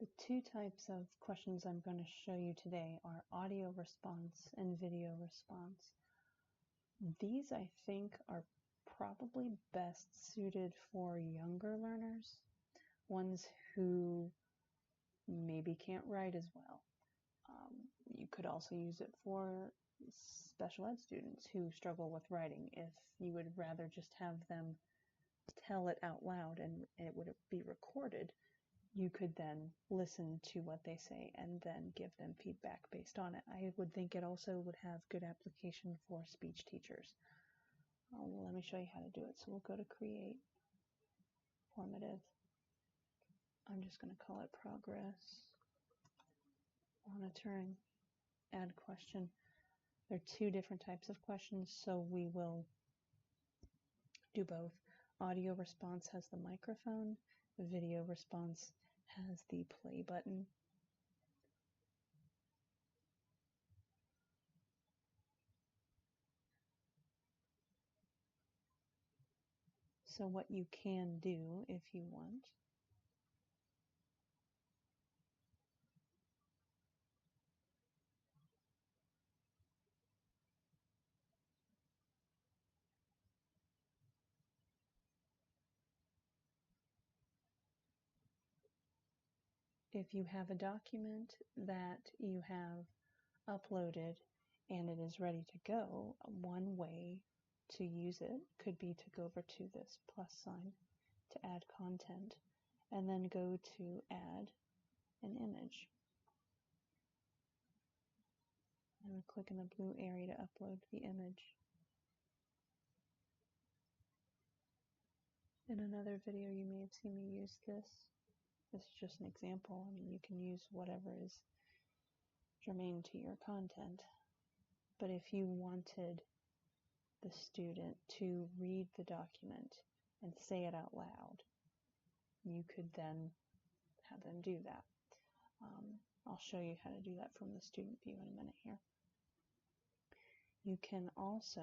The two types of questions I'm going to show you today are audio response and video response. These, I think, are probably best suited for younger learners, ones who maybe can't write as well. You could also use it for special ed students who struggle with writing. If you would rather just have them tell it out loud and it would be recorded, you could then listen to what they say and then give them feedback based on it. I would think it also would have good application for speech teachers. Let me show you how to do it. So we'll go to Create, Formative. I'm just going to call it Progress, Monitoring, Add Question. There are two different types of questions, so we will do both. Audio response has the microphone. Video response has the play button. So what you can do if you want if you have a document that you have uploaded and it is ready to go, one way to use it could be to go over to this plus sign to add content and then go to add an image. And we click in the blue area to upload the image. In another video you may have seen me use this. This is just an example. I mean, you can use whatever is germane to your content. But if you wanted the student to read the document and say it out loud, you could then have them do that. I'll show you how to do that from the student view in a minute here. You can also,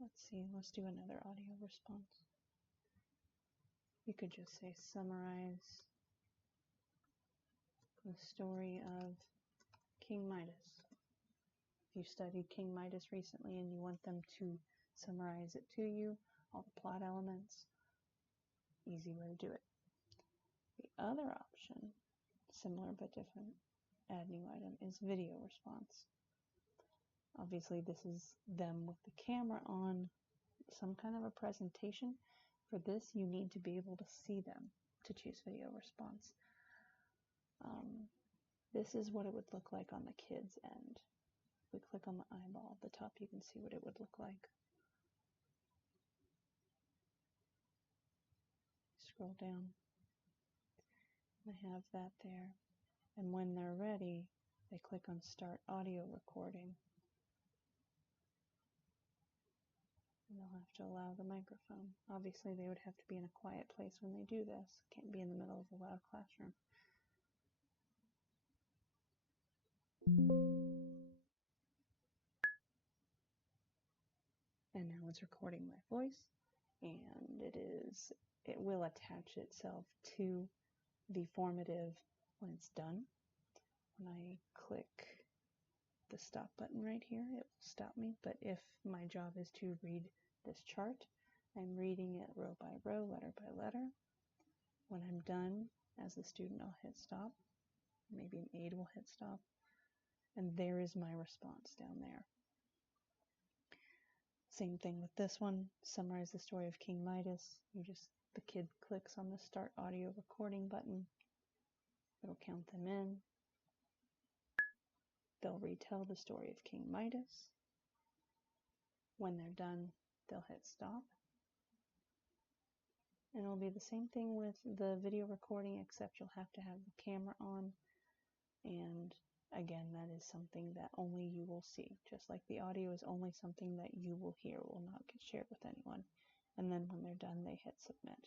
let's do another audio response. You could just say summarize the story of King Midas. If you studied King Midas recently and you want them to summarize it to you, all the plot elements, easy way to do it. The other option, similar but different, add new item, is video response. Obviously this is them with the camera on, some kind of a presentation. For this you need to be able to see them to choose video response. This is what it would look like on the kids' end. If we click on the eyeball at the top, you can see what it would look like. Scroll down. I have that there. And when they're ready, they click on Start Audio Recording. And they'll have to allow the microphone. Obviously, they would have to be in a quiet place when they do this. Can't be in the middle of a loud classroom. And now it's recording my voice, and it will attach itself to the formative when it's done. When I click the stop button right here, it will stop me. But if my job is to read this chart, I'm reading it row by row, letter by letter. When I'm done, as the student, I'll hit stop. Maybe an aide will hit stop. And there is my response down there. Same thing with this one. Summarize the story of King Midas. The kid clicks on the Start Audio Recording button. It'll count them in. They'll retell the story of King Midas. When they're done, they'll hit stop. And it'll be the same thing with the video recording, except you'll have to have the camera on. And again, that is something that only you will see. Just like the audio is only something that you will hear, will not get shared with anyone. And then when they're done, they hit submit.